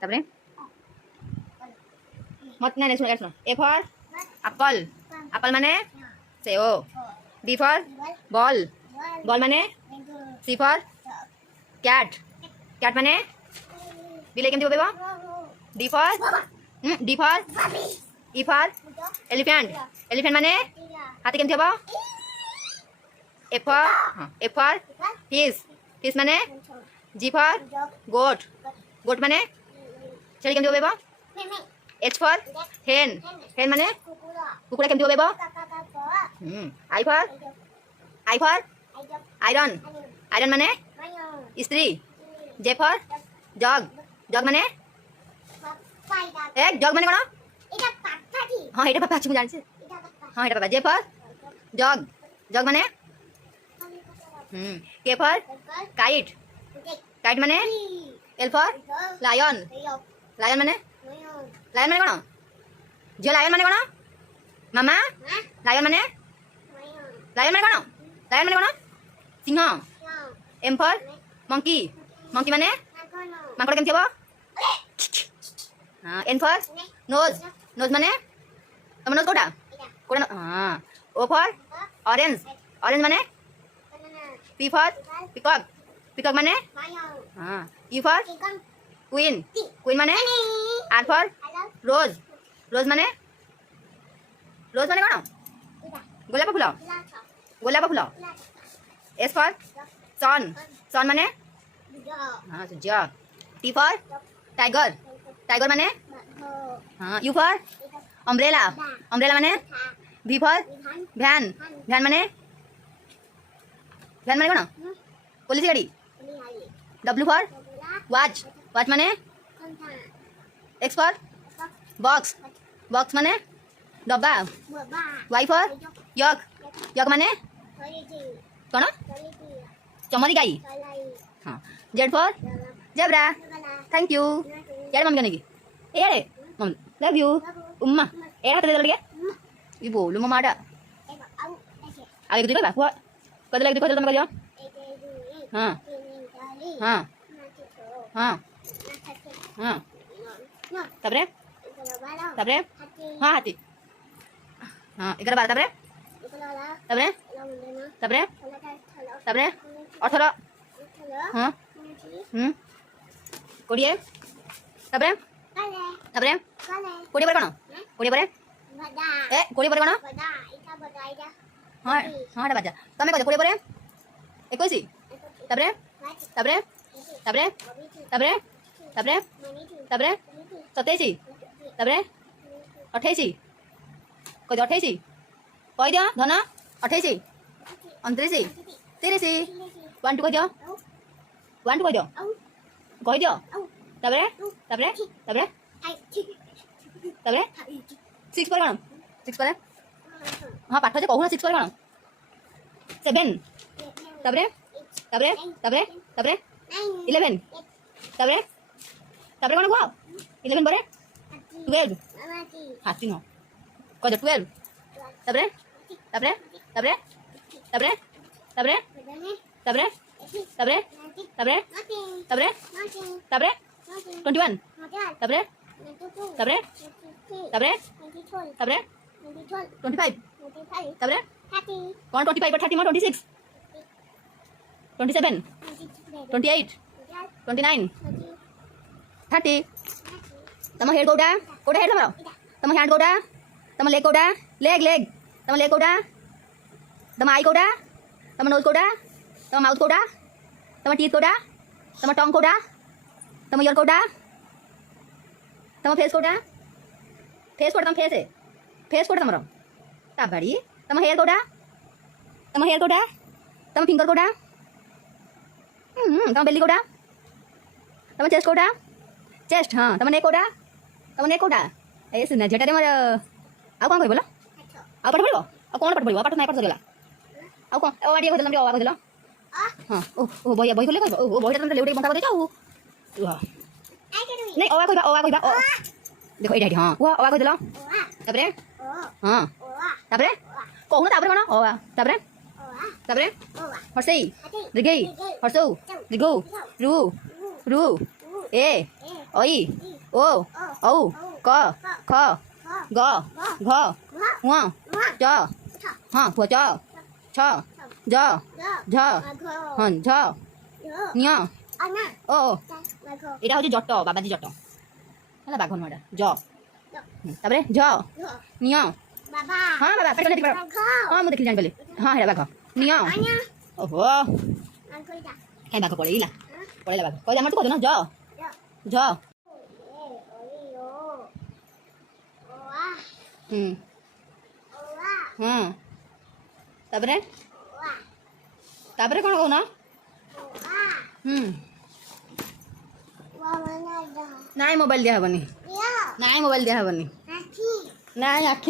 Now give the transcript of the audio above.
तापरे मत ना सुन सुन ए फॉर एप्पल एप्पल माने सेव बी फॉर बॉल बॉल माने सी फॉर कैट कैट माने बिले केमती बोबेबो D for E for elephant elephant माने हाथी केमती होबो ए फॉर फिश फिश माने जी फॉर गोट गोट माने छेली केमती होबेबो एच फॉर हेन हेन माने कुकुड़ा केमती होबेबो आई फॉर आयरन आयरन माने स्त्री जे फॉर जग जग माने ए जग माने कोन हां एटा पापा अछि मु जानि हां एटा पापा जे फॉर जग जग माने के फॉर काइट काइट माने एल फॉर लायन लायन माने कोन जे लायन माने कोन मामा लायन माने कोन सिंह एम फॉर मंकी मंकी माने माकड़ केमती हबो हां एन फॉर नोज नोज माने तम नोज कोटा कोटा हां ओ फॉर ऑरेंज ऑरेंज माने पी फॉर पिकॉक पिकॉक माने हां यू फॉर क्वीन क्वीन माने आर फॉर रोज रोज माने कोन गोलाप फूल एस फॉर सन सन माने हां सूर्य टी फॉर टाइगर टाइगर माने हां यू फॉर अम्ब्रेला अम्ब्रेला माने वी फॉर वैन वैन माने कोन पुलिस गाड़ी डब्ल्यू फॉर वॉच वॉच माने एक्स फॉर बॉक्स बॉक्स माने डब्बा वाई फॉर यक यक माने कोन चमरी गाई हां Z for zebra thank you यार मम्मी कनेगी ए यार मम्मी लव यू उम्मा ए हाथ दे दे लगे ई बोलू मम्मा डा आगे तो कहबा को कद लगे को तुम करियो हां हां हां हां तबरे तबरे हां हाथी हां 11 12 तबरे तबरे तबरे तबरे 18 हां कोड़िए तबरे तबरे कोड़िए पर कोन कोड़िए पर ए कोड़िए पर कोन हां हां बाजा तमे कह कोड़िए पर 21 तबरे तबरे तबरे तबरे तबरे तबरे 27 तबरे 28 कह 28 कह दियो धन 28 29 30 1 2 कह दियो 1 2 कह दियो तबरे तबरे तबरे तबरे 6 पर कोन 6 पर हां पाठ जे कहू 6 पर कोन 7 तबरे तबरे तबरे तबरे 11 तबरे तबरे कोन को 11 पर 12 हाथी न कह 12 तबरे तबरे तबरे तबरे तबरे तबरे तबरे तबरे तबरे तबरे 21 तबरे तबरे तबरे तबरे 25 तबरे कौन 25 पर 30 में 26 27 28 29 30 तम हेड कोडा कोडा हेड तमरो तम हैंड कोडा तम लेग कोडा लेग लेग तम लेग कोडा तम आई कोडा तम नोज कोडा तम माउथ कोडा तम टीथ कोडा तम टंग कोडा तम ईयर कोडा तम फेस कोडा तम फेस कोडा तमरो ताबाड़ी तम हेयर कोडा तम फिंगर कोडा तम बेली कोडा तम चेस्ट कोडा चेस्ट हां तम नेक कोडा ए सुना जेटा रे मोर आ कोन कहि बोला आ पाठ पढिबो आ कोन पाठ पढिबो पाठ नाइ पाठ सरिला आ कोन ओ आडियो कदम रे ओ आवा दिलो हां ओ बय खोले कहबो ओ बयटा तम लेउटे बंता देखाऊ नहीं ओ कहबा ओ देखो एटा हां ओ कहि दिलो तबरे हां तबरे कहू तबरे कोन ओ तबरे तबरे हर्षई दिगई हर्षौ दिगौ रु रु ए ओई ओ औ क ख ग घ ङ च हाँ च छ ज झ हाँ झ ञ ओ এটা হচ্ছে জট বাবাজি জট হলা বাঘ নটা জ তারপরে ঝ ঞ हाँ बाबा पेट देख हाँ मु देखली जान पले हाँ हेरा बाघ ञ ओहो काई बाघ पळेइला पळेला बाघ कह हमर तो कह ना ज झ हाँ तापरे तापरे कौन कहू ना नाई मोबाइल दिया हबनी नाई मोबाइल दिया हबनी नाई आखि